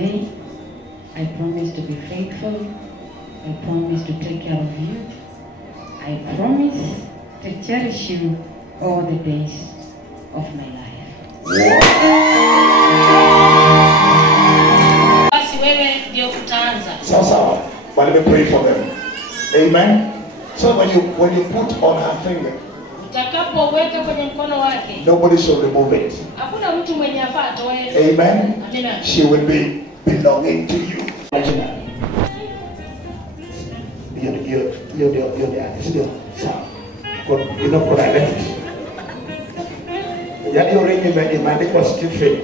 today, I promise to be faithful. I promise to take care of you. I promise to cherish you all the days of my life. Basi wewe ndio utaanza. So, let me pray for them. Amen. So when you put on her finger, utakapoweka kwenye mkono wake, nobody should remove it. hakuna mtu mwenye afaa atoe. Amen. Amina. She will be belonging to you. You're the still. You know what I left. Yani already imeandikwa Stephen.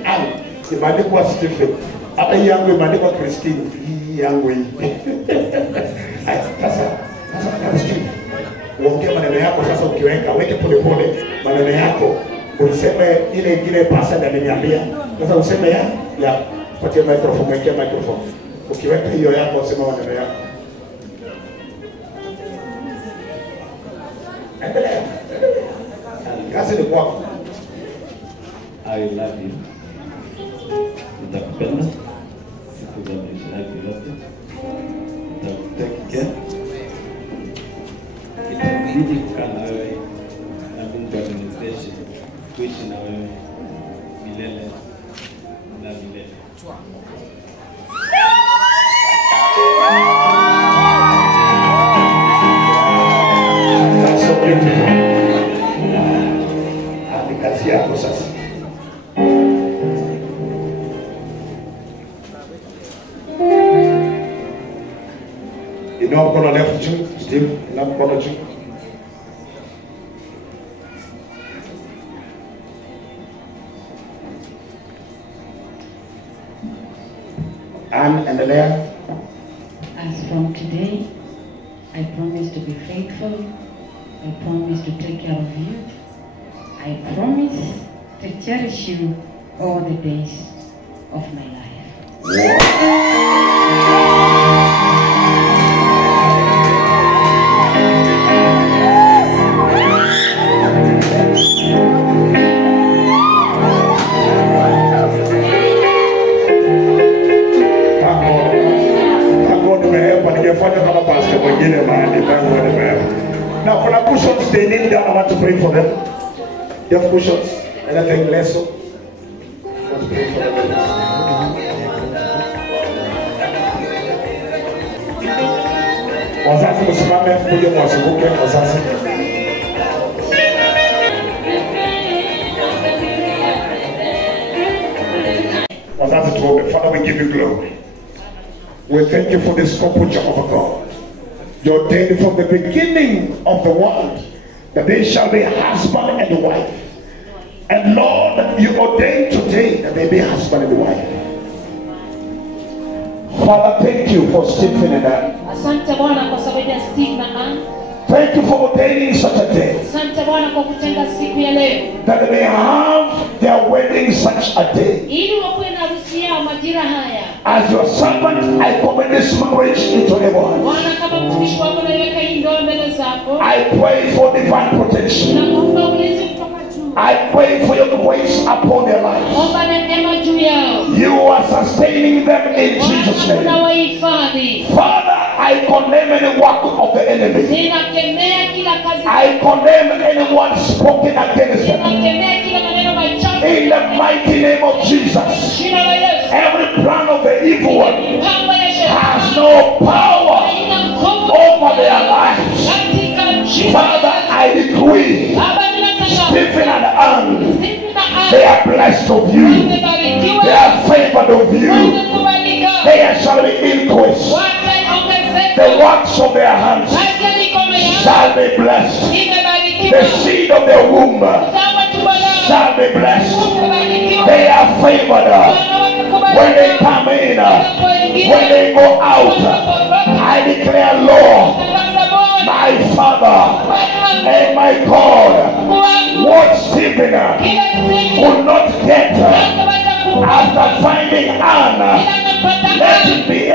Imeandikwa Stephen. Hata yangu imeandikwa Christine. Hii yangu hii. Sasa Stephen. Uongee maneno yako sasa, ukiweka weke pole pole maneno yako. Useme ile ingine pasa ndio ameniambia. Sasa useme ya patia microphone, weke microphone. Ukiweka hiyo yako useme maneno yako. Endelea. Kazi ni kwako. I love you. Nitakupenda. Siku za maisha yako yote. Nitakutake care. Itabidi kukaa na wewe na Mungu aniwezeshe kuishi na wewe milele na milele. That's so beautiful. Ni kazi yako sasa. Inua mkono left juu, Steve, inua mkono juu. And there. As from today, I promise to be faithful. I promise to take care of you. I promise to cherish you all the days of my life. Now for the cushions they need down, I want to pray for them. They have cushions, anything less so. I want to pray for them. Wazazi msimame kuja mwasibuke wazazi. Wazazi tuombe. Father, we give you glory. We thank you for this couple, Jehovah God. You ordained from the beginning of the world that they shall be husband and wife. And Lord, you ordained today that they be husband and wife. Father, thank you for Stephen and Anne. Asante Bwana kwa sababu ya Steve na Anne. Thank you for ordaining such a day. Asante Bwana kwa kutenga siku ya leo. That they may have their wedding such a day. Ili wakuwe na harusi yao majira haya. As your servant, I commit this marriage into your hands. Bwana kama mtumishi wako naiweka hii ndoa mbele zako. I pray for divine protection. Naomba ulinzi kutoka juu. I pray for your grace upon their lives. Omba neema juu yao. You are sustaining them in Jesus' name. Unawahifadhi. Father, I condemn any work of the enemy. Ninakemea kila kazi. I condemn anyone spoken against them. Ninakemea kila maneno machafu. In the mighty name of Jesus. Jina la Yesu. Every plan of the evil one Mipango ya shetani has no power haina nguvu over their lives. katika jina. Father, I decree Baba, ninatangaza. Stephen and Anne, Stephen na Anne. they are blessed of you. Wamebarikiwa. They are favored of you. Wamekubalika. There shall be increase. Wataongezeka. The works of their hands Kazi ya mikono yao shall be blessed. imebarikiwa. The seed of their womb Sawa tumbo lao shall be blessed. imebarikiwa. They are favored Wana wamekubalika. when they come in, when they go out. I declare, Lord, my Father and my God, what Stephen could not get after finding Anna, let it be